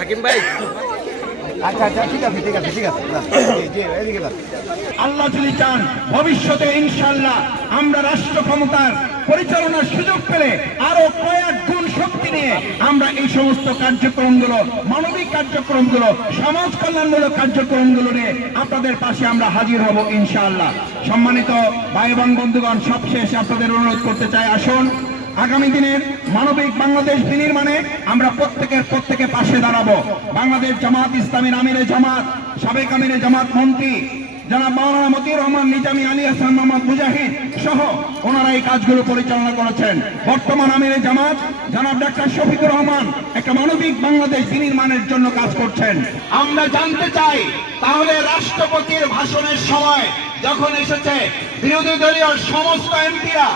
হাকিম ভাই আচ্ছা আচ্ছা ঠিক আছে ঠিক আছে ঠিক আছে আল্লাহ যদি চান ভবিষ্যতে ইনশাআল্লাহ আমরা রাষ্ট্র ক্ষমতার পরিচালনার সুযোগ পেলে আরো কয়েক গুণ শক্তি নিয়ে আমরা এই সমস্ত কার্যক্রমগুলো, মানবিক কার্যক্রমগুলো, সমাজ কল্যাণমূলক কার্যক্রমগুলো নিয়ে আপনাদের পাশে আমরা হাজির হব ইনশাআল্লাহ। সম্মানিত ভাই এবং বন্ধুগণ, সবশেষে আপনাদের অনুরোধ করতে চাই, আসুন আগামী দিনের মানবিক বাংলাদেশ বিনির্মাণে আমরা প্রত্যেকের পাশে দাঁড়াবো। বাংলাদেশ জামাত ইসলামীর আমিরে জামাত, সাবেক আমিরে জামাত মন্ত্রী জনাব মাওলানা মতিউর রহমান নিজামী, আলী হাসান মোহাম্মদ মুজাহিদ সহ ওনারা এই কাজগুলো পরিচালনা করেছেন। বর্তমান আমিরে জামাত জনাব ডাক্তার শফিকুর রহমান একটা মানবিক বাংলাদেশ বিনির্মাণের জন্য কাজ করছেন। আমরা জানতে চাই, তাহলে রাষ্ট্রপতির ভাষণের সময় যখন এসেছে, বিরোধী দলীয় সমস্ত এমপিরা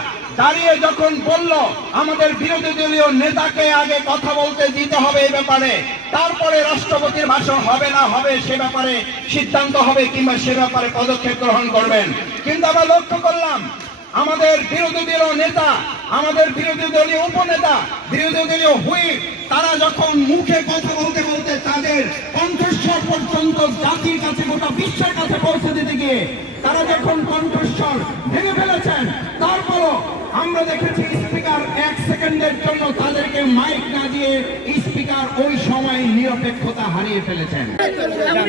দাঁড়িয়ে যখন বলল আমাদের বিরোধী দলীয় নেতাকে আগে কথা বলতে দিতে হবে এই ব্যাপারে, তারপরে রাষ্ট্রপতির ভাষণ হবে না হবে সে ব্যাপারে সিদ্ধান্ত হবে কিংবা সে ব্যাপারে পদক্ষেপ গ্রহণ করবেন। কিন্তু আমরা লক্ষ্য করলাম আমাদের বিরোধী দলীয় নেতা, আমাদের বিরোধী দলীয় উপনেতা, বিরোধী দলীয় হুইপ, তারা যখন মুখে কথা বলতে বলতে তাদের কণ্ঠস্বর পর্যন্ত জাতির কাছে, গোটা বিশ্বের কাছে পৌঁছে দিতে গিয়ে তারা যখন কণ্ঠস্বর ভেঙে ফেলেছেন, তারপরও আমরা দেখেছি স্পিকার 1 সেকেন্ডের জন্য তাদেরকে মাইক না দিয়ে স্পিকার ওই সময় নিরপেক্ষতা হারিয়ে ফেলেছেন। আমি